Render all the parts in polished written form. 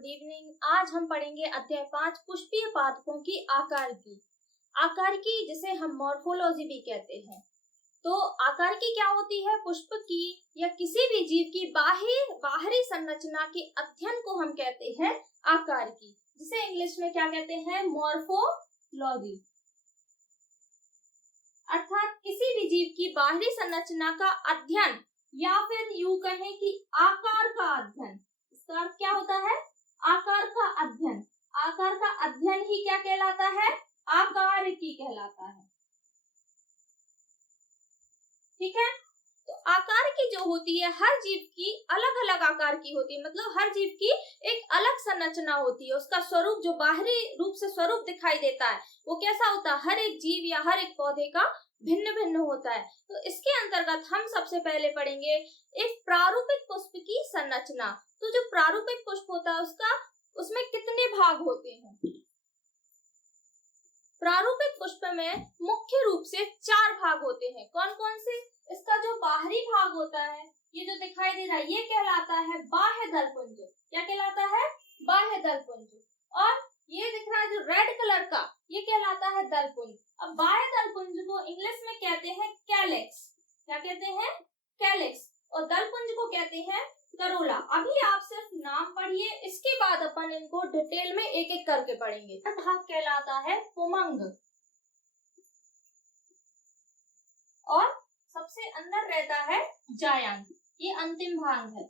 Good evening. आज हम पढ़ेंगे अध्याय 5 पुष्पीय पादपों की आकारिकी जिसे हम मॉर्फोलॉजी भी कहते हैं। तो आकारिकी क्या होती है? पुष्प की या किसी भी जीव की बाहरी संरचना के अध्ययन को हम कहते हैं आकारिकी, जिसे इंग्लिश में क्या कहते हैं? मॉर्फोलॉजी। अर्थात किसी भी जीव की बाहरी संरचना का अध्ययन या फिर यूं कहें कि आकार का अध्ययन। इसका अर्थ क्या होता है? आकार का अध्ययन। आकार का अध्ययन ही क्या कहलाता है? आकारिकी कहलाता है। ठीक है। तो आकार की जो होती है, हर जीव की अलग अलग आकार की होती है, मतलब हर जीव की एक अलग संरचना होती है। उसका स्वरूप जो बाहरी रूप से स्वरूप दिखाई देता है वो कैसा होता है? हर एक जीव या हर एक पौधे का भिन्न भिन्न होता है। तो इसके अंतर्गत हम सबसे पहले पढ़ेंगे एक प्रारूपिक पुष्प की संरचना। तो जो प्रारूपिक पुष्प होता है उसमें कितने भाग होते हैं? प्रारूपिक पुष्प में मुख्य रूप से 4 भाग होते हैं। कौन कौन से? इसका जो बाहरी भाग होता है, ये जो दिखाई दे रहा है, ये कहलाता है बाह्य दलपुंज। क्या कहलाता है? बाह्य दलपुंज। और ये दिख रहा है जो रेड कलर का, ये कहलाता है दलपुंज। अब बाह्य दलपुंज को इंग्लिश में कहते हैं कैलेक्स। क्या कहते हैं? कैलेक्स। और दलपुंज को कहते हैं करोला। अभी आप सिर्फ नाम पढ़िए, इसके बाद अपन इनको डिटेल में एक एक करके पढ़ेंगे। भाग कहलाता है पुमंग। और सबसे अंदर रहता है जायंग। ये अंतिम भाग है,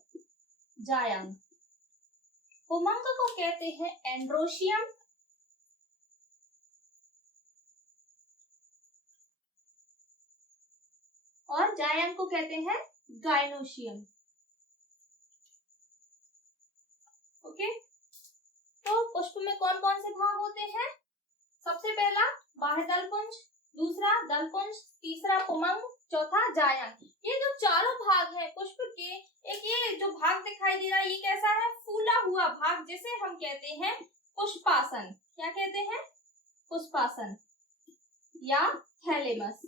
जायंग। पुमंग को कहते हैं एंड्रोशियम। और जायंग को कहते हैं गायनोशियम। ओके। तो पुष्प में कौन कौन से भाग होते हैं? सबसे पहला बाह्य दलपुंज, दूसरा दलपुंज, तीसरा पुमंग, चौथा जायंग। ये जो चारों भाग हैं पुष्प के, एक ये जो भाग दिखाई दे रहा है, ये कैसा है? फूला हुआ भाग, जिसे हम कहते हैं पुष्पासन। क्या कहते हैं? पुष्पासन या थैलेमस।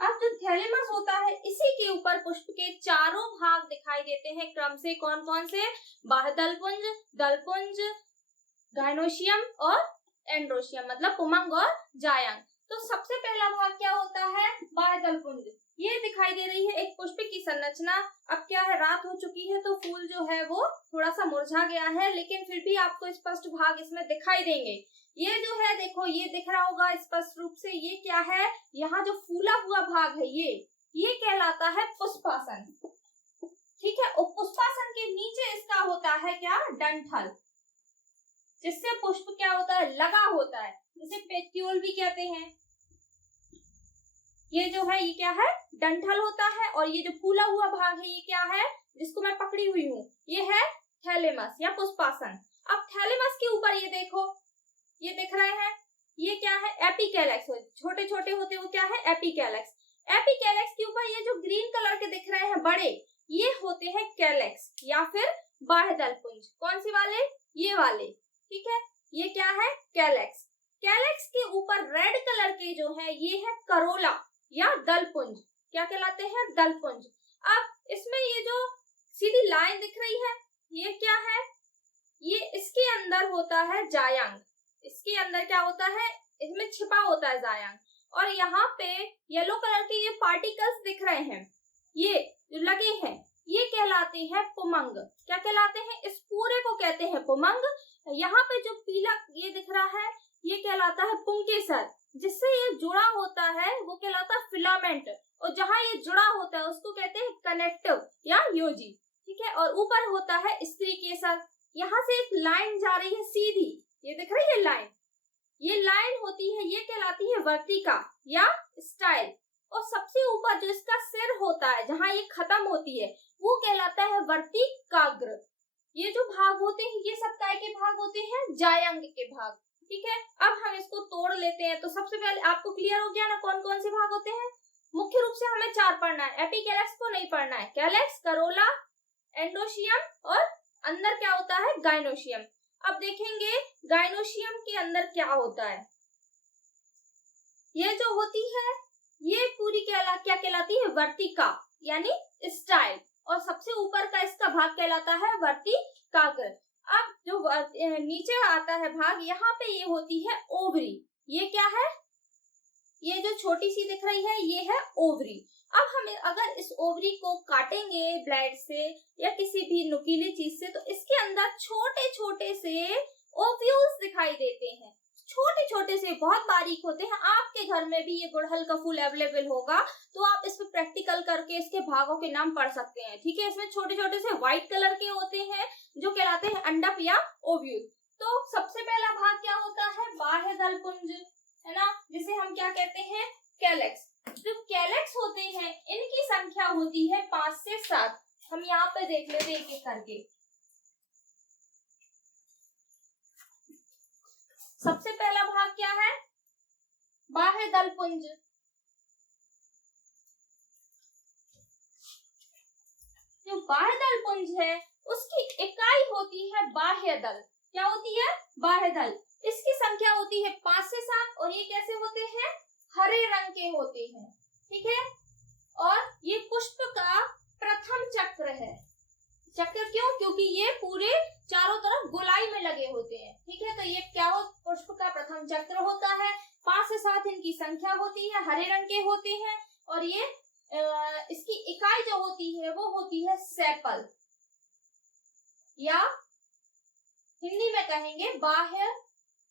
अब जो थैलेमस होता है, इसी के ऊपर पुष्प के चारों भाग दिखाई देते हैं क्रम से। कौन कौन से? बाह्य दलपुंज, दलपुंज, गायनोशियम और एंड्रोशियम, मतलब पुमंग और जायंग। तो सबसे पहला भाग क्या होता है? बाह्य दलपुंज। ये दिखाई दे रही है एक पुष्प की संरचना। अब क्या है, रात हो चुकी है तो फूल जो है वो थोड़ा सा मुरझा गया है, लेकिन फिर भी आपको स्पष्ट भाग इसमें दिखाई देंगे। ये जो है, देखो, ये दिख रहा होगा स्पष्ट रूप से। ये क्या है? यहाँ जो फूला हुआ भाग है, ये कहलाता है पुष्पासन। ठीक है। और पुष्पासन के नीचे इसका होता है क्या? डंठल, जिससे पुष्प क्या होता है? लगा होता है, जिसे पेट्यूल भी कहते हैं। ये जो है, ये क्या है? डंठल होता है। और ये जो फूला हुआ भाग है, ये क्या है? जिसको मैं पकड़ी हुई हूँ, ये है थैलेमस या पुष्पासन। अब थैलेमस के ऊपर ये देखो, ये दिख रहे हैं, ये क्या है? एपिकैलेक्स। छोटे छोटे होते वो क्या है? एपिकैलेक्स। एपिकैलेक्स के ऊपर ये जो ग्रीन कलर के दिख रहे हैं बड़े, ये होते हैं कैलेक्स या फिर बाह्य दलपुंज। कौन सी वाले? ये वाले। ठीक है। ये क्या है? कैलेक्स। कैलेक्स के ऊपर रेड कलर के जो है, ये है करोला या दलपुंज। क्या कहलाते हैं? दलपुंज। अब इसमें ये जो सीधी लाइन दिख रही है, ये क्या है? ये इसके अंदर होता है जायंग। इसके अंदर क्या होता है? इसमें छिपा होता है जायंग। और यहाँ पे येलो कलर के ये पार्टिकल्स दिख रहे हैं, ये जो लगे हैं, ये कहलाते हैं पुमंग। क्या कहलाते हैं? इस पूरे को कहते हैं पुमंग। यहाँ पे जो पीला ये दिख रहा है, ये कहलाता है पुंकेसर। जिससे ये जुड़ा होता है वो कहलाता है फिलामेंट। और जहाँ ये जुड़ा होता है उसको कहते हैं कनेक्टिव या योजी। ठीक है। और ऊपर होता है स्त्री केसर। यहाँ से एक लाइन जा रही है सीधी, ये दिख रही है लाइन, ये लाइन होती है, ये कहलाती है वर्तिका या स्टाइल। और सबसे ऊपर जो इसका सिर होता है, जहाँ ये खत्म होती है, वो कहलाता है वर्तिकाग्र। ये जो भाग होते हैं, ये सब काय के भाग होते हैं? जायंग के भाग। ठीक है। अब हम इसको तोड़ लेते हैं। तो सबसे पहले आपको क्लियर हो गया ना कौन कौन से भाग होते हैं? मुख्य रूप से हमें 4 पढ़ना है। एपिकैलेक्स को नहीं पढ़ना है। कैलेक्स, करोला, एंडोशियम और अंदर क्या होता है? गायनोशियम। अब देखेंगे गायनोशियम के अंदर क्या होता है। ये जो होती है, ये पूरी क्या कहलाती है? वर्तिका यानी स्टाइल। और सबसे ऊपर का इसका भाग कहलाता है वर्तिकाग्र। अब जो नीचे आता है भाग, यहाँ पे ये होती है ओवरी। ये क्या है? ये जो छोटी सी दिख रही है ये है ओवरी। अब हम अगर इस ओवरी को काटेंगे ब्लेड से या किसी भी नुकीली चीज से, तो इसके अंदर छोटे छोटे से ओव्यूल्स दिखाई देते हैं। छोटे छोटे से बहुत बारीक होते हैं। आपके घर में भी ये गुड़हल का फूल अवेलेबल होगा, तो आप इस पे प्रैक्टिकल करके इसके भागों के नाम पढ़ सकते हैं। ठीक है, इसमें छोटे छोटे से व्हाइट कलर के होते हैं जो कहलाते हैं अंडक या ओव्यूल। तो सबसे पहला भाग क्या होता है? बाह्य दल पुंज, है ना, जिसे हम क्या कहते हैं? कैलेक्स। जो कैलेक्स होते हैं इनकी संख्या होती है 5 से 7। हम यहाँ पे देख लेते एक एक करके। सबसे पहला भाग क्या है? बाह्य दल पुंज। जो बाह्य दल पुंज है उसकी इकाई होती है बाह्य दल। क्या होती है? बाह्य दल। इसकी संख्या होती है 5 से 7 और ये कैसे होते हैं? हरे रंग के होते हैं। ठीक है, और ये पुष्प का प्रथम चक्र है। चक्र क्यों? क्योंकि ये पूरे चारों तरफ गोलाई में लगे होते हैं। ठीक है, तो ये क्या हो? पुष्प का प्रथम चक्र होता है। 5 से 7 इनकी संख्या होती है, हरे रंग के होते हैं और ये इसकी इकाई जो होती है वो होती है सेपल, या हिंदी में कहेंगे बाह्य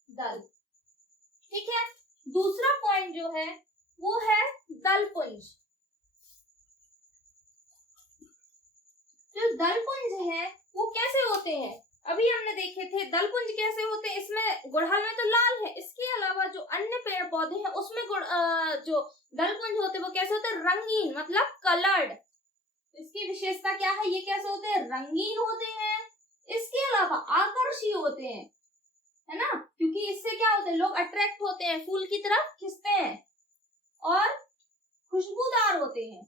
दल। ठीक है, दूसरा पॉइंट जो है वो है दलपुंज। जो दलपुंज है वो कैसे होते हैं? अभी हमने देखे थे दलपुंज कैसे होते हैं। इसमें गुड़हल में तो लाल है, इसके अलावा जो अन्य पेड़ पौधे हैं उसमें जो दलपुंज होते हैं वो कैसे होते हैं? रंगीन, मतलब कलर्ड। इसकी विशेषता क्या है? ये कैसे होते हैं? रंगीन होते हैं। इसके अलावा आकर्षी होते हैं, है ना, क्योंकि इससे क्या होता है? लोग अट्रैक्ट होते हैं, फूल की तरफ खिंचते हैं, और खुशबूदार होते हैं।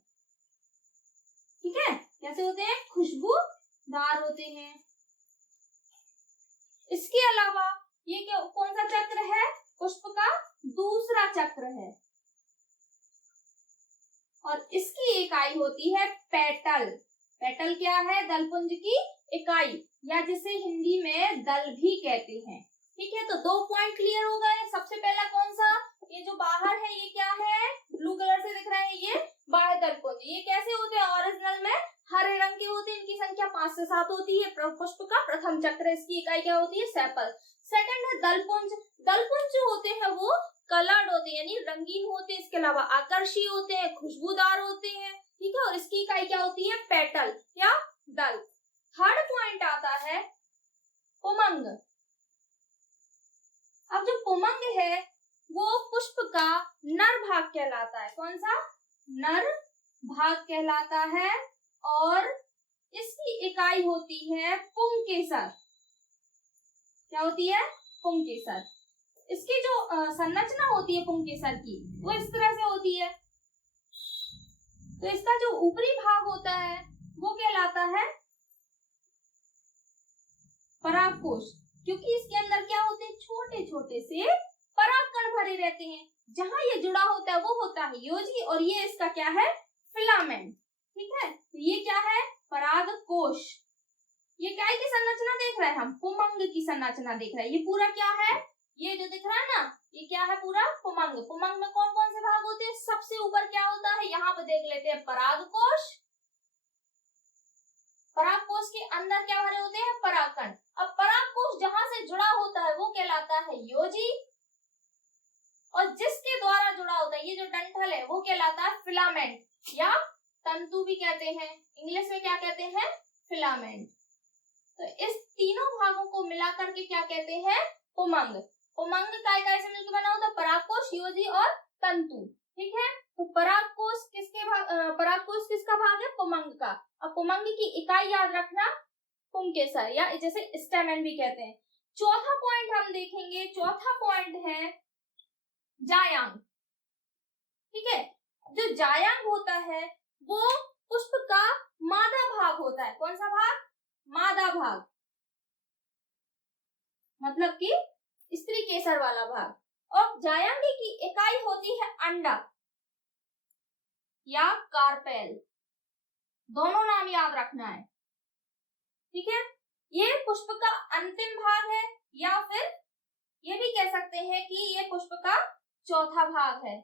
ठीक है, कैसे होते हैं? खुशबूदार होते हैं। इसके अलावा ये क्या, कौन सा चक्र है? पुष्प का दूसरा चक्र है और इसकी इकाई होती है पेटल। पेटल क्या है? दलपुंज की इकाई, या जिसे हिंदी में दल भी कहते हैं। ठीक है, तो 2 पॉइंट क्लियर हो गए। सबसे पहला कौन सा? ये जो बाहर है ये क्या है? ब्लू कलर से दिख रहा है, ये बाह्य दलपुंज। ये कैसे होते हैं? ओरिजिनल में हरे रंग के होते हैं। इनकी संख्या 5 से 7 होती है। पुष्प का प्रथम चक्र, इसकी इकाई क्या होती है? सेपल। सेकंड है दलपुंज। दलपुंज जो होते हैं वो कलर्ड होते हैं, यानी रंगीन होते हैं। इसके अलावा आकर्षी होते हैं, खुशबूदार होते हैं। ठीक है, और इसकी इकाई क्या होती है? पेटल या दल। थर्ड पॉइंट आता है पुमंग। अब जो पुमंग है वो पुष्प का नर भाग कहलाता है। कौन सा? नर भाग कहलाता है, और इसकी इकाई होती है पुंकेसर। क्या होती है? पुंकेसर। इसकी जो संरचना होती है पुंकेसर की वो इस तरह से होती है। तो इसका जो ऊपरी भाग होता है वो कहलाता है परागकोश, क्योंकि इसके अंदर क्या होते हैं? छोटे छोटे से परागकण भरे रहते हैं। जहां ये जुड़ा होता है वो होता है योजी, और ये इसका क्या है? फिलामेंट। ठीक है, तो ये क्या है? परागकोश। ये क्या की संरचना देख रहे हैं हम? पुमंग की संरचना देख रहे हैं। ये पूरा क्या है? ये जो दिख रहा है ना, ये क्या है? पूरा पुमंग। पुमंग में कौन कौन से भाग होते हैं? सबसे ऊपर क्या होता है? यहाँ पे देख लेते हैं, परागकोश। परागकोश के अंदर क्या भरे होते हैं? परागकण। अब परागकोश जहां से जुड़ा होता है वो कहलाता है योजी, और जिसके द्वारा जुड़ा होता है ये जो डंठल है वो कहलाता है फिलामेंट, या तंतु भी कहते हैं। इंग्लिश में क्या कहते हैं? फिलामेंट। तो इस तीनों भागों को मिलाकर के क्या कहते हैं? पुमंग। पुमंग काय काय से मिलकर बना होता है? परागकोश, योजी और तंतु। ठीक है, तो परागकोश परागकोश किसका भाग है? पुमंग का। अब पुमंग की इकाई याद रखना पुंकेसर, या जैसे स्टेमेन भी कहते हैं। चौथा पॉइंट हम देखेंगे। चौथा पॉइंट है जायांग। ठीक है, जो जायांग होता है वो पुष्प का मादा भाग होता है। कौन सा भाग? मादा भाग, मतलब कि स्त्री केसर वाला भाग। और जायांगी की इकाई होती है अंडक या कार्पेल। दोनों नाम याद रखना है, ठीक है। ये पुष्प का अंतिम भाग है, या फिर ये भी कह सकते हैं कि ये पुष्प का चौथा भाग है,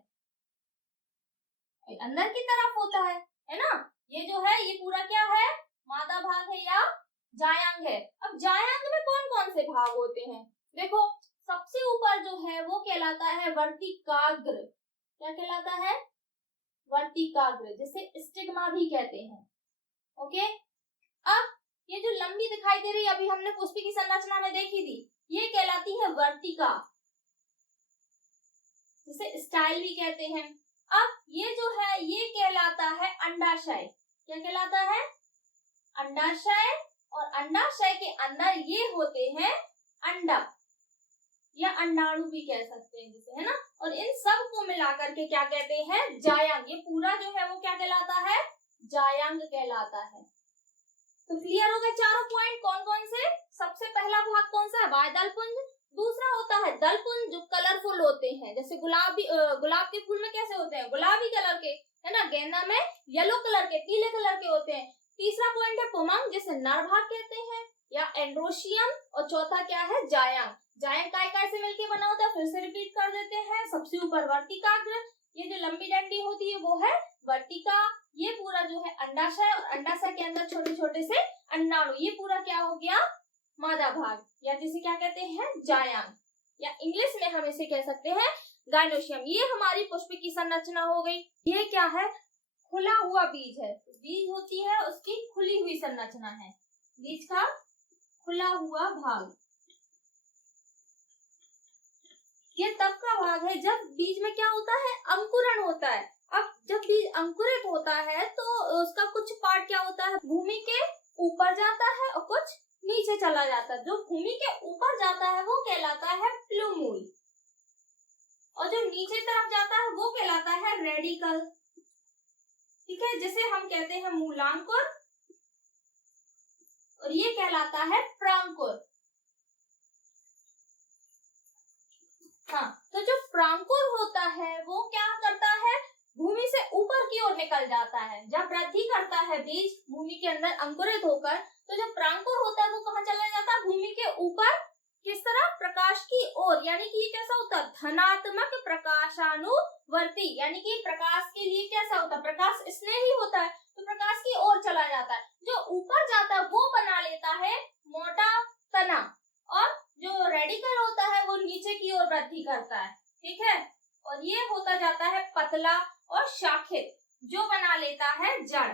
अंदर की तरफ होता है ना। ये जो है ये पूरा क्या है, मादा भाग है या जायांग है। अब जायांग में कौन कौन से भाग होते हैं, देखो सबसे ऊपर जो है वो कहलाता है वर्तिकाग्र। क्या कहलाता है, वर्तिकाग्र, जिसे स्टिग्मा भी कहते हैं। ओके, अब ये जो लंबी दिखाई दे रही है, अभी हमने पुष्प की संरचना में देखी थी, ये कहलाती है वर्तिका, जिसे स्टाइल भी कहते हैं। अब ये जो है ये कहलाता है अंडाशय। क्या कहलाता है, अंडाशय। और अंडाशय के अंदर ये होते हैं अंडक या अंडाणु भी कह सकते हैं जिसे, है ना। और इन सब को मिलाकर के क्या कहते हैं, जायांग। ये पूरा जो है वो क्या कहलाता है, जायांग कहलाता है। तो क्लियर हो गए चारों पॉइंट, कौन कौन से। सबसे पहला भाग कौन सा है, बाह्यदल पुंज। दूसरा होता है दल पुंज, जो कलरफुल होते हैं, जैसे गुलाब के फूल में कैसे होते हैं, गुलाबी कलर के, है ना। गेंदा में येलो कलर के, पीले कलर के होते हैं। तीसरा पॉइंट है पुमंग, जिसे नर भाग कहते हैं, या एंड्रोशियम। और चौथा क्या है, जायांग। जायांग काय से मिलकर बना होता है, फिर से रिपीट कर देते हैं। सबसे ऊपर वर्तिकाग्र, ये जो लंबी डंडी होती है वो है वर्तिका। ये पूरा जो है अंडाशय, और अंडाशय के अंदर छोटे छोटे से अंडाणु, ये पूरा क्या हो गया, मादा भाग, या जिसे क्या कहते हैं, जायांग, या इंग्लिश में हम इसे कह सकते हैं गाइनोशियम। ये हमारी पुष्प की संरचना हो गई। ये क्या है, खुला हुआ बीज है। बीज होती है उसकी खुली हुई संरचना है, बीज का खुला हुआ भाग। ये तब का भाग है जब बीज में क्या होता है, अंकुरण होता है। अब जब बीज अंकुरित होता है तो उसका कुछ पार्ट क्या होता है, भूमि के ऊपर जाता है और कुछ नीचे चला जाता है। जो भूमि के ऊपर जाता है वो कहलाता है प्लूमूल, और जो नीचे तरफ जाता है वो कहलाता है रेडिकल, ठीक है, जिसे हम कहते हैं मूलांकुर, और ये कहलाता है प्रांकुर। हाँ, तो जो प्रांकुर होता है वो क्या करता है, भूमि से ऊपर की ओर निकल जाता है। जब वृद्धि करता है बीज भूमि के अंदर अंकुरित होकर, तो जो प्रांकुर होता है वो कहाँ चला जाता है, भूमि के ऊपर, किस तरह, प्रकाश की ओर। यानी कि ये कैसा होता है, धनात्मक प्रकाशानुवर्ती, यानी कि प्रकाश के लिए कैसा होता है, प्रकाश स्नेही होता है, तो प्रकाश की ओर चला जाता है। जो ऊपर जाता है वो बना लेता है मोटा तना, और जो रेडिकल होता है वो नीचे की ओर वृद्धि करता है, ठीक है। और ये होता जाता है पतला और शाखित, जो बना लेता है जड़।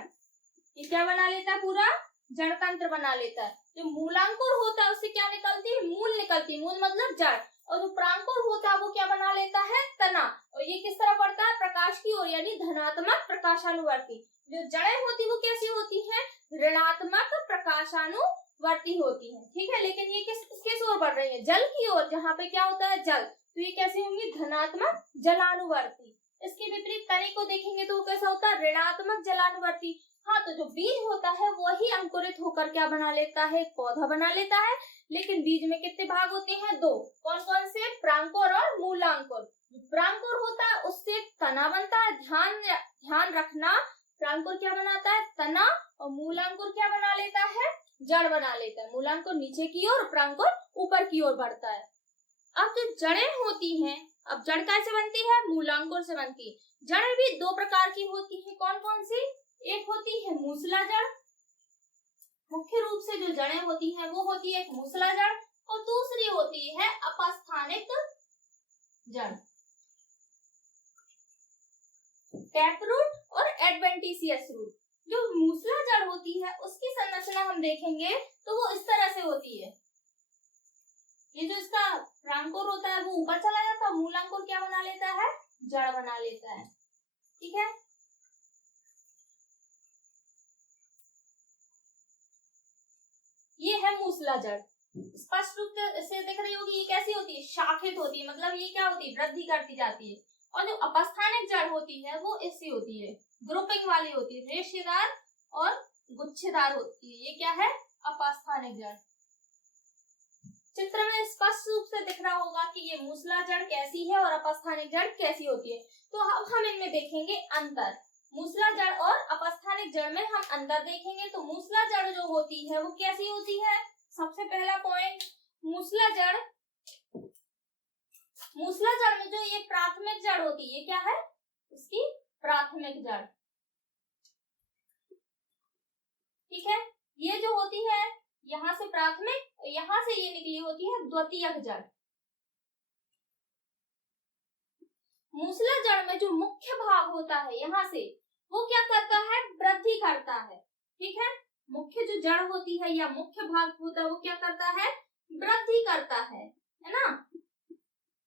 ये क्या बना लेता है, पूरा जड़ तंत्र बना लेता है। जो मूलांकुर होता है उससे क्या निकलती है, मूल निकलती है, मूल मतलब जड़। और जो प्रांकुर होता है वो क्या बना लेता है, तना। और ये किस तरह बढ़ता है, प्रकाश की ओर, यानी धनात्मक प्रकाशानुवर्ती। जो जड़ें होती वो कैसी होती है, ऋणात्मक प्रकाशानुवर्ती होती है, ठीक है। लेकिन ये किस ओर बढ़ रही है, जल की ओर, जहाँ पे क्या होता है, जल, तो ये कैसी होंगी, धनात्मक जलानुवर्ती। इसके विपरीत तने को देखेंगे तो वो कैसा होता है, ऋणात्मक जलानुवर्ती। हाँ, तो जो बीज होता है वही अंकुरित होकर क्या बना लेता है, एक पौधा बना लेता है। लेकिन बीज में कितने भाग होते हैं, दो। कौन कौन से, प्रांकुर और मूलांकुर। प्रांकुर होता है उससे तना बनता है, ध्यान रखना, प्रांकुर क्या बनाता है, तना, और मूलांकुर क्या बना लेता है, जड़ बना लेता है। मूलांकुर नीचे की ओर, प्रांकुर ऊपर की ओर बढ़ता है। अब जो जड़ें होती हैं, अब जड़ कैसे बनती है, मूलांकुर से बनती है। जड़ें भी दो प्रकार की होती है, कौन कौन सी, एक होती है मूसला जड़। मुख्य रूप से जो जड़ें होती हैं वो होती है एक मूसला जड़, और दूसरी होती है अपस्थानिक जड़, टैप रूट और एडवेंटिशियस रूट। जो मूसला जड़ होती है उसकी संरचना हम देखेंगे तो वो इस तरह से होती है। ये जो इसका प्रांकुर होता है वो ऊपर चला जाता है, मूलांकुर क्या बना लेता है, जड़ बना लेता है, ठीक है। ये है मूसला जड़, स्पष्ट रूप से दिख रही होगी। ये कैसी होती है, शाखित होती है, मतलब ये क्या होती है, वृद्धि करती जाती है। और जो अपस्थानिक जड़ होती है वो ऐसी होती है, ग्रुपिंग वाली होती है, रेशेदार और गुच्छेदार होती है। ये क्या है, अपस्थानिक जड़। चित्र में स्पष्ट रूप से दिख रहा होगा कि ये मूसला जड़ कैसी है और अपस्थानिक जड़ कैसी होती है। तो अब हम इनमें देखेंगे अंतर। मूसला जड़ और अपस्थानिक जड़ में हम अंदर देखेंगे। तो मूसला जड़ जो होती है वो कैसी होती है? सबसे पहला पॉइंट, मूसला जड़ में जो ये प्राथमिक जड़ होती है, ये क्या है? इसकी प्राथमिक जड़। ठीक है, ये जो होती है यहाँ से प्राथमिक, यहाँ से ये निकली होती है द्वितीयक जड़। मूसला जड़ में जो मुख्य भाग होता है यहाँ से, वो क्या करता है? वृद्धि करता है। ठीक है, मुख्य जो जड़ होती है या मुख्य भाग होता है वो क्या करता है? वृद्धि करता है ना।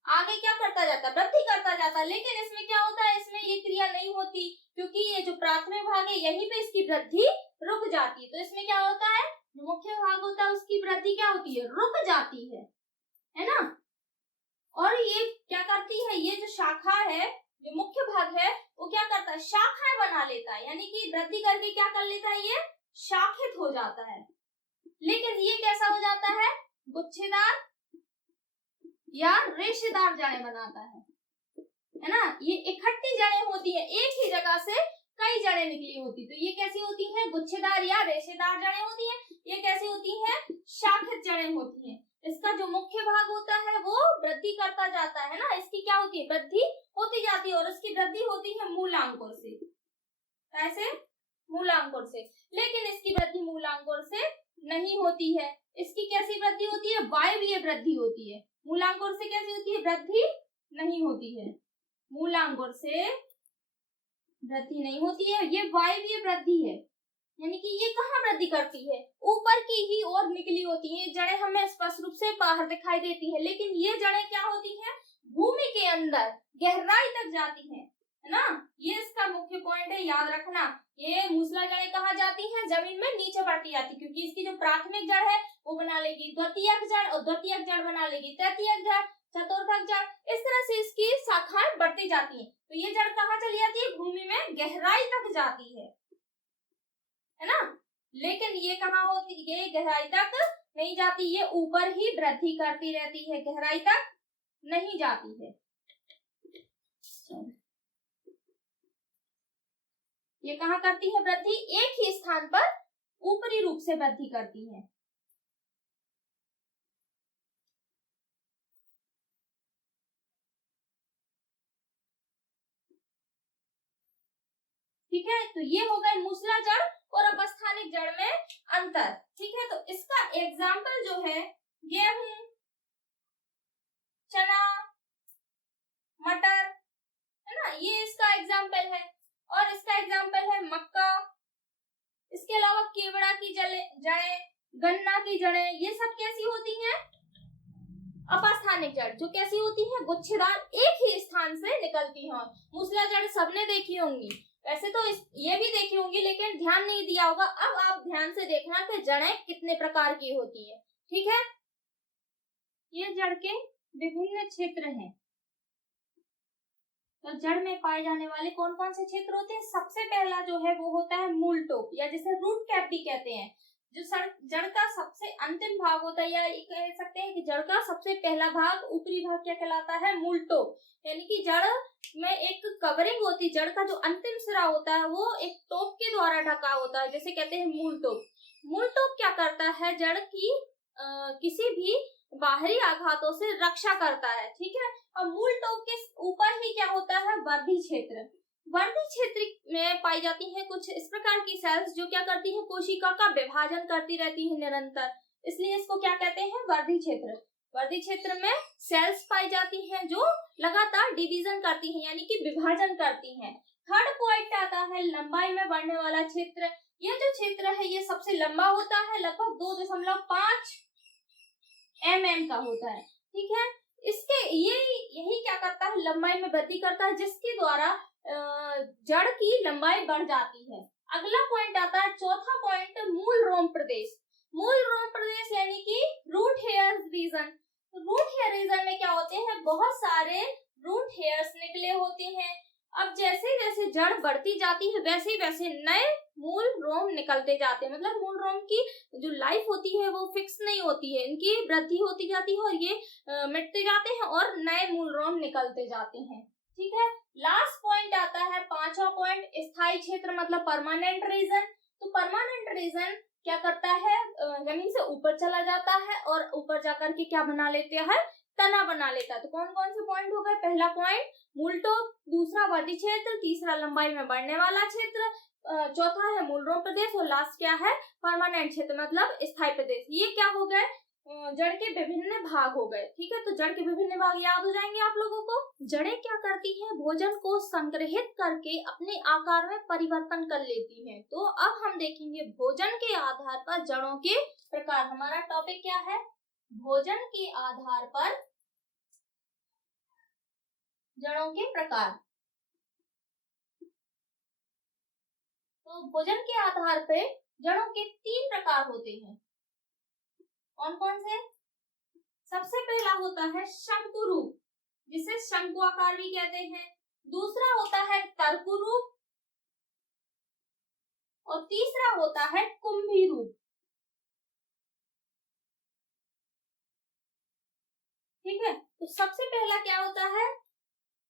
आगे क्या करता जाता है? वृद्धि करता जाता है। लेकिन इसमें क्या होता है? इसमें ये क्रिया नहीं होती, क्योंकि ये जो प्राथमिक भाग है यहीं पे इसकी वृद्धि रुक जाती है। तो इसमें क्या होता है? जो मुख्य भाग होता है उसकी वृद्धि क्या होती है? रुक जाती है ना। और ये क्या करती है? ये जो शाखा है, जो मुख्य भाग है, वो क्या करता है? शाखाएं बना लेता है, यानी कि वृद्धि करके क्या कर लेता है? ये शाखित हो जाता है। लेकिन ये कैसा हो जाता है? गुच्छेदार या रेशेदार जड़ें बनाता है ना। ये इकट्ठी जड़ें होती है, एक ही जगह से कई जड़ें निकली होती, तो ये कैसी होती हैं? गुच्छेदार या रेशेदार जड़ें होती हैं। ये कैसी होती हैं? शाखित जड़ें होती हैं। इसका जो मुख्य भाग होता है वो वृद्धि करता जाता है ना, इसकी क्या होती है? वृद्धि होती जाती है, और इसकी वृद्धि होती है मूलांकुर से। ऐसे मूलांकुर से। लेकिन इसकी वृद्धि मूलांकुर से नहीं होती है। इसकी कैसी वृद्धि होती है? वायवीय वृद्धि होती है। मूलांकुर से कैसी होती है? वृद्धि नहीं होती है, मूलांकुर से वृद्धि नहीं होती है, ये वायवीय वृद्धि है। यानी कि ये कहाँ वृद्धि करती है? ऊपर की ही ओर निकली होती है। जड़ें हमें स्पष्ट रूप से बाहर दिखाई देती है, लेकिन ये जड़ें क्या होती हैं? भूमि के अंदर गहराई तक जाती हैं, है ना। ये इसका मुख्य पॉइंट है, याद रखना। ये मूसला जड़ें कहाँ जाती हैं? जमीन में नीचे बढ़ती जाती, क्योंकि इसकी जो प्राथमिक जड़ है वो बना लेगी द्वितीयक जड़, और द्वितीयक जड़ बना लेगी तृतीयक जड़, चतुर्थक जड़। इस तरह से इसकी शाखाएं बढ़ती जाती हैं। तो ये जड़ कहाँ चली जाती है? भूमि में गहराई तक जाती है ना। लेकिन ये कहाँ होती है? ये गहराई तक नहीं जाती, ये ऊपर ही वृद्धि करती रहती है, गहराई तक नहीं जाती है। ये कहाँ करती है वृद्धि? एक ही स्थान पर ऊपरी रूप से वृद्धि करती है। ठीक है, तो ये हो गए मूसला जड़ और अपस्थानिक जड़ में अंतर। ठीक है, तो इसका एग्जाम्पल जो है गेहूं, चना, मटर, है ना, ये इसका एग्जाम्पल है। और इसका एग्जाम्पल है मक्का। इसके अलावा केवड़ा की जड़ें, गन्ना की जड़ें, ये सब कैसी होती हैं? अपस्थानिक जड़, जो कैसी होती है? गुच्छेदार, एक ही स्थान से निकलती हैं। मूसला जड़ सबने देखी होंगी, वैसे तो ये भी देखी होंगी, लेकिन ध्यान नहीं दिया होगा। अब आप ध्यान से देखना कि जड़ें कितने प्रकार की होती है। ठीक है, ये जड़ के विभिन्न क्षेत्र हैं। तो जड़ में पाए जाने वाले कौन कौन से क्षेत्र होते हैं? सबसे पहला जो है वो होता है मूल टोप, या जिसे रूट कैप भी कहते हैं। जो जड़ का सबसे अंतिम भाग होता है, या कह सकते हैं कि जड़ का सबसे पहला भाग, ऊपरी भाग क्या कहलाता है? मूल टोप। यानी कि जड़ में एक कवरिंग होती है, जड़ का जो अंतिम सिरा होता है वो एक टोप के द्वारा ढका होता है, जैसे कहते हैं मूल टोप। मूल टोप क्या करता है? जड़ की किसी भी बाहरी आघातों से रक्षा करता है। ठीक है, और मूल टोप के ऊपर ही क्या होता है? वर्धी क्षेत्र। वर्धी क्षेत्र में पाई जाती हैं कुछ इस प्रकार की सेल्स, जो क्या करती हैं? कोशिका का विभाजन करती रहती है निरंतर, इसलिए इसको क्या कहते हैं? वर्धी क्षेत्र। वर्धी क्षेत्र में सेल्स पाई जाती हैं जो लगातार डिवीजन करती हैं, यानी कि विभाजन करती हैं। थर्ड पॉइंट आता है लंबाई में बढ़ने वाला क्षेत्र। यह जो क्षेत्र है ये सबसे लंबा होता है, लगभग 2.5 mm का होता है। ठीक है, इसके यही क्या करता है? लंबाई में वृद्धि करता है, जिसके द्वारा जड़ की लंबाई बढ़ जाती है। अगला पॉइंट आता है, चौथा पॉइंट, मूल रोम प्रदेश। मूल रोम प्रदेश यानी कि root hair region. Root hair region में क्या होते हैं? बहुत सारे रूट हेयर्स निकले होते हैं। अब जैसे जैसे जड़ बढ़ती जाती है वैसे वैसे नए मूल रोम निकलते जाते हैं। मतलब मूल रोम की जो लाइफ होती है वो फिक्स नहीं होती है, इनकी वृद्धि होती जाती है और ये मिटते जाते हैं और नए मूल रोम निकलते जाते हैं। ठीक है। लास्ट पॉइंट आता है 5वां पॉइंट, स्थायी क्षेत्र मतलब परमानेंट रीजन। तो परमानेंट रीजन क्या करता है, जमीन से ऊपर चला जाता है और ऊपर जाकर के क्या बना लेते हैं, तना बना लेता है। तो कौन कौन से पॉइंट हो गए, पहला पॉइंट मूलटॉप, दूसरा वर्दी क्षेत्र, तीसरा लंबाई में बढ़ने वाला क्षेत्र, चौथा है मूलरोम प्रदेश और लास्ट क्या है, परमानेंट क्षेत्र मतलब स्थायी प्रदेश। ये क्या हो गए, जड़ के विभिन्न भाग हो गए। ठीक है, तो जड़ के विभिन्न भाग याद हो जाएंगे आप लोगों को। जड़ें क्या करती हैं, भोजन को संग्रहित करके अपने आकार में परिवर्तन कर लेती हैं। तो अब हम देखेंगे भोजन के आधार पर जड़ों के प्रकार। हमारा टॉपिक क्या है, भोजन के आधार पर जड़ों के प्रकार। तो भोजन के आधार पे जड़ों के 3 प्रकार होते हैं। कौन कौन से, सबसे पहला होता है शंकु रूप, जिसे शंकु आकार भी कहते हैं। दूसरा होता है तर्कु रूप और तीसरा होता है कुंभी रूप। ठीक है, तो सबसे पहला क्या होता है,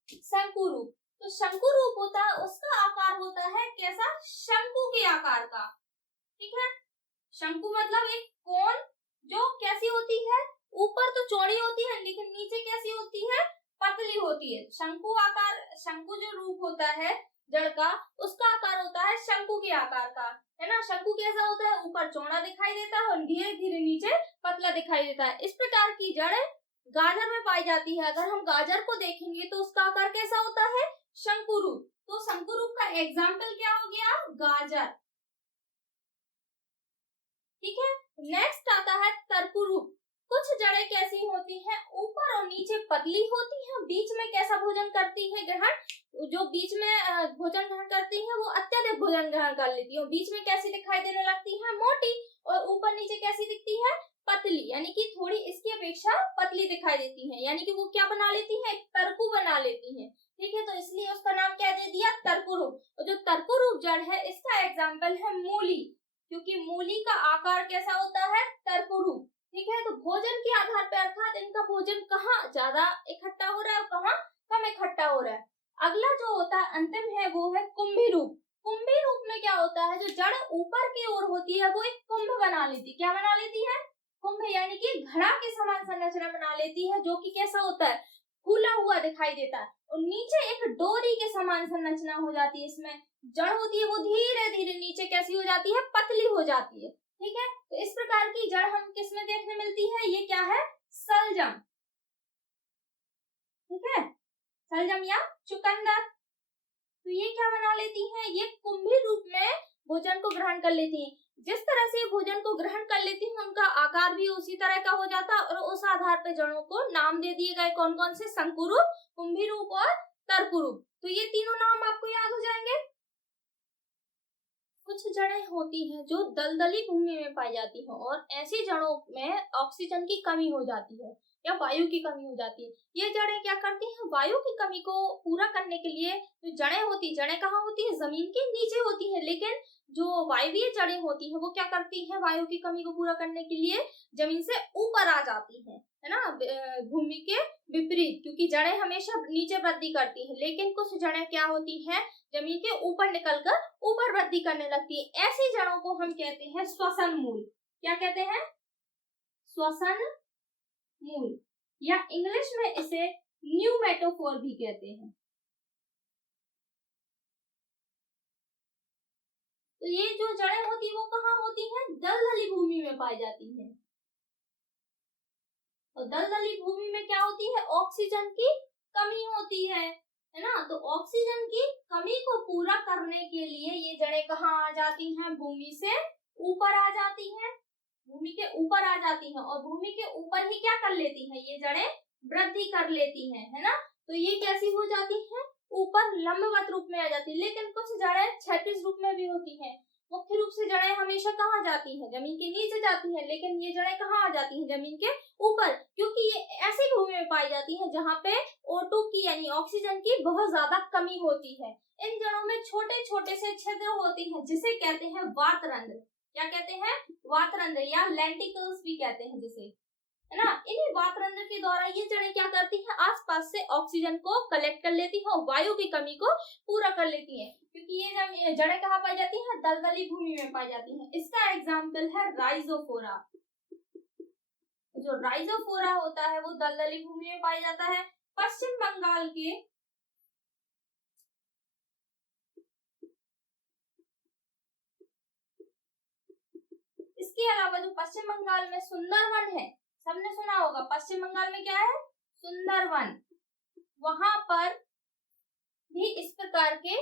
शंकु रूप। तो शंकु रूप होता है, उसका आकार होता है कैसा, शंकु के आकार का। ठीक है, शंकु मतलब एक कोन जो कैसी होती है, ऊपर तो चौड़ी होती है लेकिन नीचे कैसी होती है, पतली होती है। शंकु आकार, शंकु जो रूप होता है जड़ का, उसका आकार होता है शंकु के आकार का, है ना। शंकु कैसा होता है, ऊपर चौड़ा दिखाई देता है और धीरे धीरे नीचे पतला दिखाई देता है। इस प्रकार की जड़ गाजर में पाई जाती है। अगर हम गाजर को देखेंगे तो उसका आकार कैसा होता है, शंकु रूप। तो शंकु रूप का एग्जाम्पल क्या हो गया, गाजर। ठीक है, नेक्स्ट आता है तर्कु रूप। कुछ जड़ें कैसी होती हैं, ऊपर और नीचे पतली होती हैं, बीच में कैसा भोजन करती है ग्रहण, जो बीच में भोजन ग्रहण करती है वो अत्यधिक भोजन ग्रहण कर लेती है। बीच में कैसी दिखाई देने लगती है, मोटी, और ऊपर नीचे कैसी दिखती है, पतली, यानी कि थोड़ी इसकी अपेक्षा पतली दिखाई देती है। यानी कि वो क्या बना लेती है, एक तर्कु बना लेती है। ठीक है, तो इसलिए उसका नाम क्या दे दिया, तर्कु रूप। और जो तर्कु रूप जड़ है इसका एग्जाम्पल है मूली, क्योंकि मूली का आकार कैसा होता है, तर्कु रूप। ठीक है, तो भोजन के आधार पर अर्थात इनका भोजन कहाँ ज्यादा इकट्ठा हो रहा है और कहाँ कम इकट्ठा हो रहा है। अगला जो होता है अंतिम है वो है कुंभी रूप। कुंभी रूप में क्या होता है, जो जड़ ऊपर की ओर होती है वो एक कुंभ बना लेती है। क्या बना लेती है, कुंभ, यानी कि घड़ा के समान संरचना बना लेती है, जो कि कैसा होता है, फूला हुआ दिखाई देता है। और नीचे एक डोरी के समान संरचना हो जाती है। इसमें जड़ होती है वो धीरे धीरे नीचे कैसी हो जाती है, पतली हो जाती है। ठीक है, तो इस प्रकार की जड़ हम किस में देखने मिलती है, ये क्या है, सलजम। ठीक है, सलजम या चुकंदर। तो ये क्या बना लेती हैं, ये कुंभी रूप में भोजन को ग्रहण कर लेती हैं। जिस तरह से भोजन को ग्रहण कर लेती हैं उनका आकार भी उसी तरह का हो जाता है और उस आधार पर जड़ों को नाम दे दिए गए। कौन कौन से, शंकु रूप, कुंभी रूप और तर्कु रूप। तो ये तीनों नाम आपको याद हो जाएंगे। कुछ जड़ें होती हैं जो दलदली भूमि में पाई जाती हैं और ऐसी जड़ों में ऑक्सीजन की कमी हो जाती है या वायु की कमी हो जाती है। ये जड़ें क्या करती हैं, वायु की कमी को पूरा करने के लिए जो जड़ें होती है, जड़ें कहाँ होती है, जमीन के नीचे होती हैं, लेकिन जो वायवीय जड़ें होती हैं वो क्या करती हैं, वायु की कमी को पूरा करने के लिए जमीन से ऊपर आ जाती हैं, है ना, भूमि के विपरीत, क्योंकि जड़ें हमेशा नीचे वृद्धि करती हैं। लेकिन कुछ जड़ें क्या होती हैं, जमीन के ऊपर निकलकर ऊपर वृद्धि करने लगती है। ऐसी जड़ों को हम कहते हैं श्वसन मूल। क्या कहते हैं, श्वसन मूल, या इंग्लिश में इसे न्यूमेटोफोर भी कहते हैं। तो ये जो जड़ें होती है वो कहाँ होती हैं, दलदली भूमि में पाई जाती हैं। और दलदली भूमि में क्या होती है, ऑक्सीजन की कमी होती है ना। तो ऑक्सीजन की कमी को पूरा करने के लिए ये जड़ें कहाँ आ जाती हैं, भूमि से ऊपर आ जाती हैं, भूमि के ऊपर आ जाती हैं और भूमि के ऊपर ही क्या कर लेती हैं, ये जड़ें वृद्धि कर लेती हैं, है ना। तो ये कैसी हो जाती हैं, ऊपर लंबवत रूप में आ जाती है। लेकिन कुछ जड़ें क्षैतिज रूप में भी होती हैं। मुख्य रूप से जड़ें हमेशा कहाँ जाती हैं, जमीन के नीचे जाती हैं, लेकिन ये जड़ें कहाँ आ जाती हैं, जमीन के ऊपर, क्योंकि ये ऐसी भूमि में पाई जाती हैं जहाँ पे O2 की यानी ऑक्सीजन की बहुत ज्यादा कमी होती है। इन जड़ों में छोटे छोटे से छिद्र होते हैं जिसे कहते हैं वातरंध्र। क्या कहते हैं, वातरंध्र या लेंटिकल्स भी कहते हैं जिसे, है ना। इन्हीं वातरंध्र के द्वारा ये जड़ें क्या करती हैं, आसपास से ऑक्सीजन को कलेक्ट कर लेती हैं और वायु की कमी को पूरा कर लेती हैं, क्योंकि ये जड़ें कहाँ पाई जाती हैं, दलदली भूमि में पाई जाती हैं। इसका एग्जाम्पल है राइजोफोरा। जो राइजोफोरा होता है वो दलदली भूमि में पाया जाता है। पश्चिम बंगाल के इसके अलावा जो पश्चिम बंगाल में सुंदरवन है, सबने सुना होगा पश्चिम बंगाल में क्या है, सुंदरवन, वहां पर भी इस प्रकार के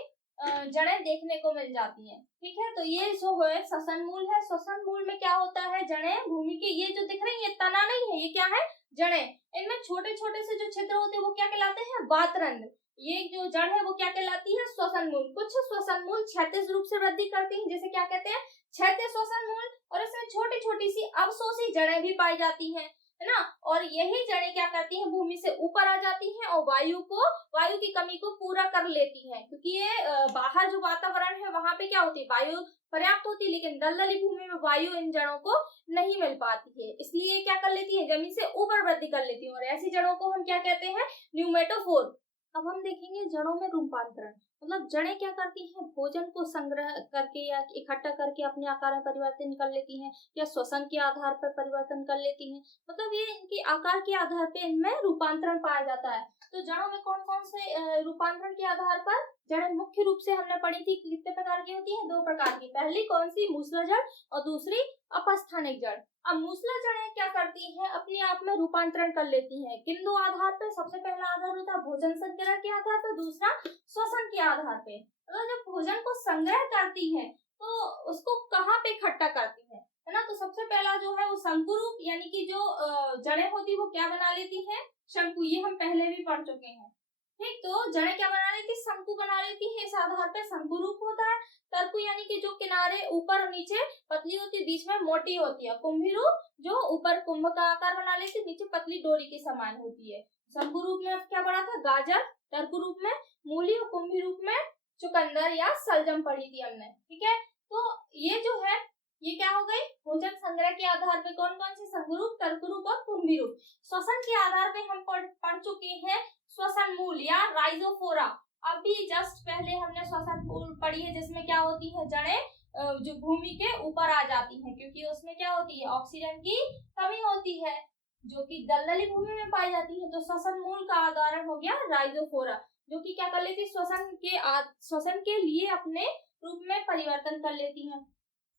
जड़ें देखने को मिल जाती हैं। ठीक है, तो ये जो है श्वसन मूल है। श्वसन मूल में क्या होता है, जड़ें भूमि के, ये जो दिख रही है तना नहीं है, ये क्या है, जड़ें। इनमें छोटे छोटे से जो छिद्र होते हैं वो क्या कहलाते हैं, वातरंध्र। ये जो जड़ है वो क्या कहलाती है, श्वसन मूल। कुछ श्वसन मूल क्षैतिज रूप से वृद्धि करती हैं, जैसे क्या कहते हैं, क्षैतिज श्वसन मूल, और इसमें छोटी छोटी सी अवशोषी जड़ें भी पाई जाती हैं, है ना। और यही जड़ें क्या करती हैं, भूमि से ऊपर आ जाती हैं और वायु की कमी को पूरा कर लेती हैं, क्योंकि ये बाहर जो वातावरण है वहां पे क्या होती है, वायु पर्याप्त होती है, लेकिन दलदली भूमि में वायु इन जड़ों को नहीं मिल पाती है, इसलिए ये क्या कर लेती है, जमीन से ऊपर वृद्धि कर लेती है, और ऐसी जड़ों को हम क्या कहते हैं, न्यूमेटोफोर। अब हम देखेंगे जड़ों में रूपांतरण, मतलब जड़ें क्या करती हैं, भोजन को संग्रह करके या इकट्ठा करके अपने आकार में परिवर्तन कर लेती हैं, या श्वसन के आधार पर परिवर्तन कर लेती हैं, मतलब ये इनके आकार के आधार पर इनमें रूपांतरण पाया जाता है। तो जड़ों में कौन कौन से रूपांतरण के आधार पर जड़ें मुख्य रूप से हमने पढ़ी थी, कितने प्रकार की होती है, 2 प्रकार की। पहली कौन सी, मूसला जड़, और दूसरी अपस्थानिक जड़। अब मूसला जड़ें क्या करती हैं, अपने आप में रूपांतरण कर लेती हैं किन 2 आधार पर, सबसे पहला आधार होता है भोजन संग्रह के आधार पर, दूसरा श्वसन के आधार पे। तो जब भोजन को संग्रह करती है तो उसको कहाँ पे इकट्ठा करती है ना। तो सबसे पहला जो है वो शंकुरूप, यानी कि जो जड़ें होती है वो क्या बना लेती हैं, शंकु। ये हम पहले भी पढ़ चुके हैं। ठीक, तो जड़ें क्या बना लेती, शंकु बना लेती है, इस आधार पे शंकु रूप होता है। तरकु यानी कि जो किनारे ऊपर और नीचे पतली होती है, बीच में मोटी होती है। कुंभी रूप जो ऊपर कुंभ का आकार बना लेती है, नीचे पतली डोरी के समान होती है। शंकु रूप में क्या पढ़ा था, गाजर। तरकु रूप में मूली, और कुंभी रूप में चुकंदर या सलजम पढ़ी थी हमने। ठीक है, तो ये जो है ये क्या हो गई, भोजन संग्रह के आधार पे कौन कौन से, शंकु रूप, तरकु रूप और कुंभी रूप। श्वसन के आधार पे हम पढ़ चुके हैं श्वसन मूल या राइजोफोरा। अभी जस्ट पहले हमने श्वसन मूल पढ़ी है, जिसमें क्या होती है, जड़ें जो भूमि के ऊपर आ जाती हैं, क्योंकि उसमें क्या होती है, ऑक्सीजन की कमी होती है, जो कि दलदली भूमि में पाई जाती है। तो श्वसन मूल का उदाहरण हो गया राइजोफोरा, जो कि क्या कर लेती है, श्वसन के लिए अपने रूप में परिवर्तन कर लेती हैं।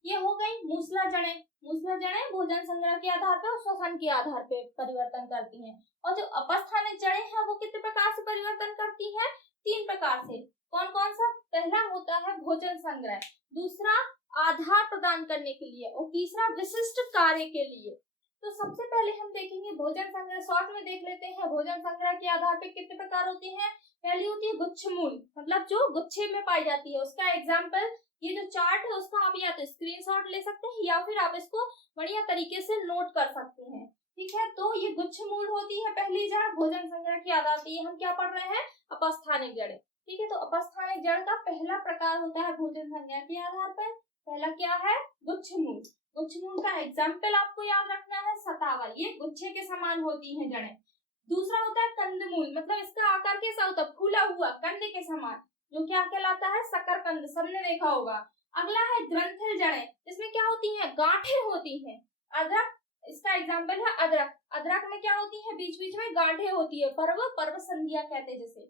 ये हो गई मूसला जड़ें। मूसला जड़ें भोजन संग्रह के आधार पर और श्वसन के आधार पर परिवर्तन करती हैं। और जो अपस्थानिक जड़ें हैं वो कितने प्रकार से परिवर्तन करती हैं, 3 प्रकार से। कौन कौन सा, पहला होता है भोजन संग्रह, दूसरा आधार प्रदान करने के लिए, और तीसरा विशिष्ट कार्य के लिए। तो सबसे पहले हम देखेंगे भोजन संग्रह, शॉर्ट में देख लेते हैं। भोजन संग्रह के आधार पे कितने प्रकार होते हैं। पहली होती है गुच्छ मूल, मतलब जो गुच्छे में पाई जाती है। उसका एग्जाम्पल, ये जो चार्ट है उसका आप या तो स्क्रीनशॉट ले सकते हैं या फिर आप इसको बढ़िया तरीके से नोट कर सकते हैं। ठीक है, तो ये गुच्छ मूल होती है पहली जड़ भोजन संग्रह के आधार पर। ये हम क्या पढ़ रहे हैं, अपस्थानिक जड़ें। ठीक है, तो अपस्थानिक जड़ का पहला प्रकार होता है भोजन संग्रह के आधार पर। पहला क्या है, गुच्छ मूल। गुच्छ मूल का एग्जाम्पल आपको याद रखना है शतावल, ये गुच्छे के समान होती हैं जड़ें। दूसरा होता है कंदमूल, मतलब इसका आकार कैसा होता है, फूला हुआ कंद के समान, जो क्या कहलाता है, शकरकंद, सबने देखा होगा। अगला है ग्रंथिल जड़ें, इसमें क्या होती हैं, गांठें होती हैं। अदरक, इसका एग्जाम्पल है अदरक। अदरक में क्या होती है, बीच बीच में गांठें होती है, पर्व संधिया कहते हैं जिसे।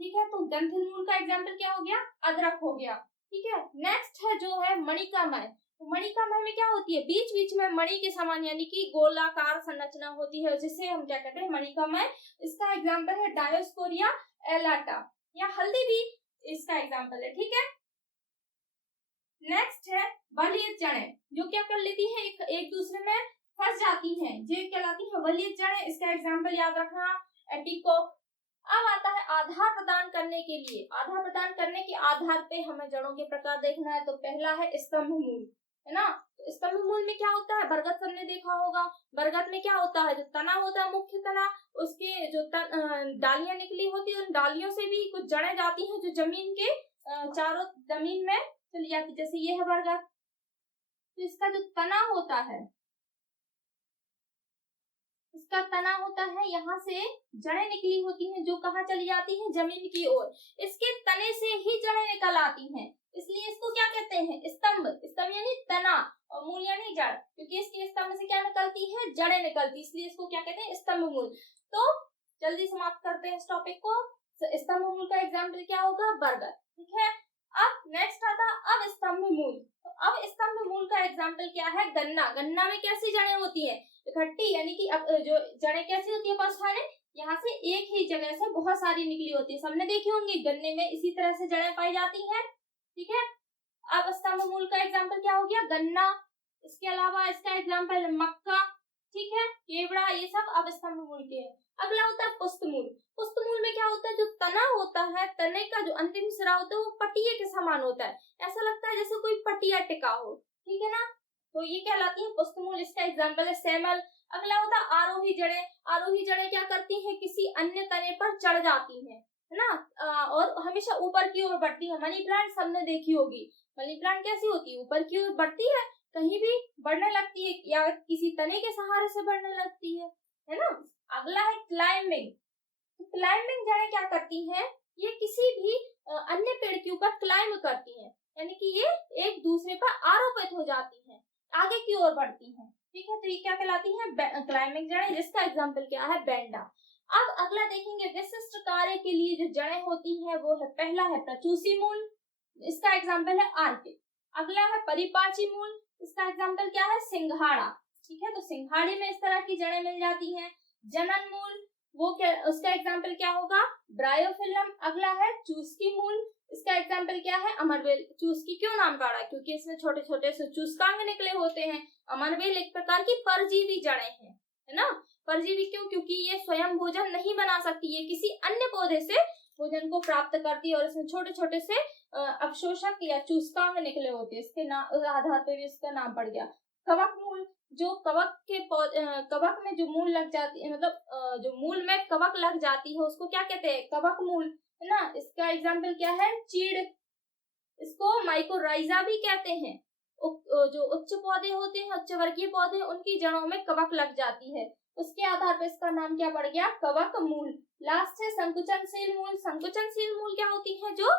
ठीक है, तो ग्रंथिल मूल का एग्जाम्पल क्या हो गया, अदरक हो गया। ठीक है, नेक्स्ट है जो है मणिकामय। तो मणिकामय में क्या होती है, बीच बीच में मणि के समान यानी कि गोलाकार संरचना होती है, जिसे हम क्या कहते हैं, मणिकामय। इसका एग्जाम्पल है डायोस्कोरिया एलाटा, या हल्दी भी इसका एग्जाम्पल है। ठीक है, नेक्स्ट है वलयित जड़ें, जो क्या कर लेती है, एक दूसरे में फंस जाती हैं, ये कहलाती है वलयित जड़ें। इसका एग्जाम्पल याद रखना, एटिकोक। अब आता है आधार प्रदान करने के लिए। आधार प्रदान करने के आधार पे हमें जड़ों के प्रकार देखना है। तो पहला है स्तंभ मूल, है ना। तो स्तंभ मूल में क्या होता है, बरगद सबने देखा होगा। बरगद में क्या होता है, जो तना होता है, मुख्य तना, उसके जो डालियां निकली होती है, उन डालियों से भी कुछ जड़ें जाती हैं, जो जमीन के चारों जमीन में चली जाती, जैसे ये है बरगद। तो इसका जो तना होता है, इसका तना होता है, यहाँ से जड़ें निकली होती हैं जो कहाँ चली जाती हैं, जमीन की ओर। इसके तने से ही जड़ें निकल आती हैं, इसलिए इसको क्या कहते हैं, स्तंभ। स्तंभ यानी तना और मूल यानी जड़, क्योंकि इसके स्तंभ से क्या निकलती है, जड़ें निकलती, इसलिए इसको क्या कहते हैं, स्तंभ मूल। तो जल्दी समाप्त करते हैं इस टॉपिक को। स्तंभ मूल का एग्जाम्पल क्या होगा, बरगद। ठीक है, अब नेक्स्ट आता अब स्तंभ मूल। तो अब स्तंभ मूल का एग्जाम्पल क्या है, गन्ना। गन्ना में कैसी जड़ें होती है, इकट्ठी, यानी कि अब जो जड़ें कैसी होती है, पास यहाँ से एक ही जगह से बहुत सारी निकली होती है, सबने देखी होंगी, गन्ने में इसी तरह से जड़ें पाई जाती हैं। ठीक है, अब स्तंभ मूल का एग्जाम्पल क्या हो गया, गन्ना। इसके अलावा इसका एग्जाम्पल मक्का, ठीक है, केवड़ा, ये सब अब स्तंभ मूल के हैं। अगला होता है पुष्प मूल। पुष्प मूल में क्या होता है, जो तना होता है, तने का जो अंतिम सिरा होता है वो पटिये के समान होता है, ऐसा लगता है जैसे कोई पटिया टिका हो। ठीक है ना, तो ये कहलाती है पुष्प मूल। इसका एग्जाम्पल है सेमल। अगला होता है आरोही जड़ें। आरोही जड़ें क्या करती हैं, किसी अन्य तने पर चढ़ जाती हैं, है ना, और हमेशा ऊपर की ओर बढ़ती है। मनी प्लांट सबने देखी होगी, मनी प्लांट कैसी होती है, ऊपर की ओर बढ़ती है, कहीं भी बढ़ने लगती है या किसी तने के सहारे से बढ़ने लगती है ना। अगला है क्लाइंबिंग। तो क्लाइंबिंग जड़ें क्या करती हैं, ये किसी भी अन्य पेड़ के ऊपर क्लाइंब करती हैं, यानी कि ये एक दूसरे पर आरोपित हो जाती हैं, आगे की ओर बढ़ती हैं। ठीक है, तो ये क्या कहलाती हैं, क्लाइंबिंग जड़ें, जिसका एग्जाम्पल क्या है, बेंडा। अब अगला देखेंगे विशिष्ट कार्य के लिए जो जड़ें होती हैं, वो है, पहला है प्रचूसी मूल, इसका एग्जाम्पल है आर्किड। अगला है परिपाची मूल, इसका एग्जाम्पल क्या है, सिंघाड़ा। ठीक है, तो सिंघाड़े में इस तरह की जड़ें मिल जाती हैं। जनन मूल, वो क्या, उसका एग्जाम्पल क्या होगा, ब्रायोफिलम। अगला है चूस्की मूल, इसका एग्जाम्पल क्या है, अमरवेल। चूस्की क्यों नाम पड़ा, क्योंकि इसमें छोटे छोटे से चूस्कांग निकले होते हैं। अमरवेल एक प्रकार की परजीवी जड़ें हैं, है ना। परजीवी क्यों, क्योंकि ये स्वयं भोजन नहीं बना सकती, ये किसी अन्य पौधे से भोजन को प्राप्त करती है और इसमें छोटे छोटे से अवशोषक या चूस्कांग निकले होते हैं, इसके आधार पर भी इसका नाम पड़ गया। कवक मूल, जो कवक में जो मूल लग जाती है, मतलब जो मूल में कवक लग जाती है, उसको क्या कहते हैं, कवक मूल, है ना। इसका एग्जाम्पल क्या है, चीड़, इसको माइकोराइजा भी कहते हैं। जो उच्च पौधे होते हैं, उच्च वर्गीय पौधे, उनकी जड़ों में कवक लग जाती है, उसके आधार पर इसका नाम क्या पड़ गया, कवक मूल। लास्ट है संकुचनशील मूल। संकुचनशील मूल क्या होती है, जो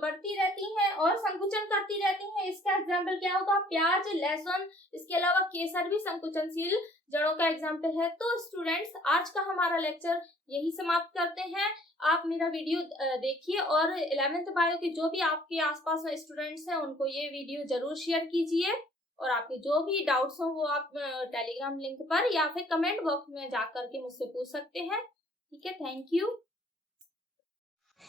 बढ़ती रहती हैं और संकुचन करती रहती हैं, इसका एग्जाम्पल क्या होगा, प्याज, लहसुन। इसके अलावा केसर भी संकुचनशील जड़ों का एग्जाम्पल है। तो स्टूडेंट्स, आज का हमारा लेक्चर यही समाप्त करते हैं। आप मेरा वीडियो देखिए और 11th बायो के जो भी आपके आसपास में स्टूडेंट्स हैं, उनको ये वीडियो जरूर शेयर कीजिए, और आपके जो भी डाउट्स हो वो आप टेलीग्राम लिंक पर या फिर कमेंट बॉक्स में जाकर के मुझसे पूछ सकते हैं। ठीक है, thank you.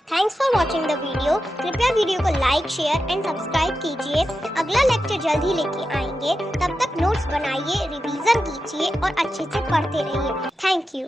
Thanks for watching the video. कृपया वीडियो को लाइक, शेयर एंड सब्सक्राइब कीजिए। अगला लेक्चर जल्द ही लेके आएंगे, तब तक नोट्स बनाइए, रिवीजन कीजिए और अच्छे से पढ़ते रहिए। Thank you.